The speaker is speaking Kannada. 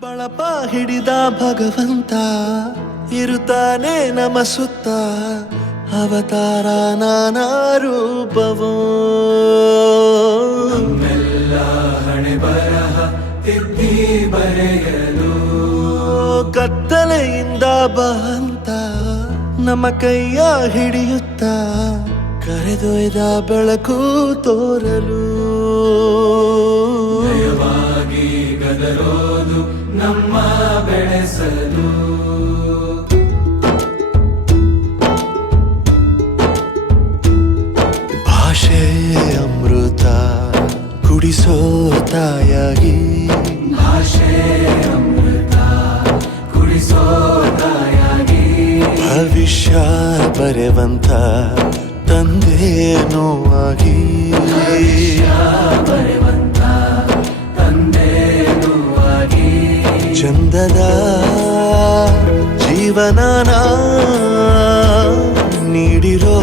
ಬಳಪ ಹಿಡಿದ ಭಗವಂತ ಇರುತ್ತಾನೆ ನಮ ಸುತ್ತ ಅವತಾರ ನಾನಾ ರೂಪವೋ ನಮ್ಮೆಲ್ಲ ಹಣೆ ಬರಹ ತಿದ್ದಿ ಬರೆಯಲು ಕತ್ತಲೆಯಿಂದ ಬಂತ ನಮ್ಮ ಕೈಯ ಹಿಡಿಯುತ್ತ ಕರೆದೊಯ್ದ ಬೆಳಕು ತೋರಲು ನಯವಾಗಿ ಗದರೋದು ನಮ್ಮ ಬೆಳೆಸಲು ಭಾಷೆ ಅಮೃತ ಕುಡಿಸೋ ತಾಯಾಗಿ ಭಾಷೆ ಅಮೃತ ಕುಡಿಸೋ ತಾಯಾಗಿ ಭವಿಷ್ಯ ಬರೆವಂತ ತಂದೇನೋ ಆಗಿ ಬರೆವಂತ ತಂದೇನೂ ಆಗಿ ಚಂದದ ಜೀವನನ ನೀಡಿರೋ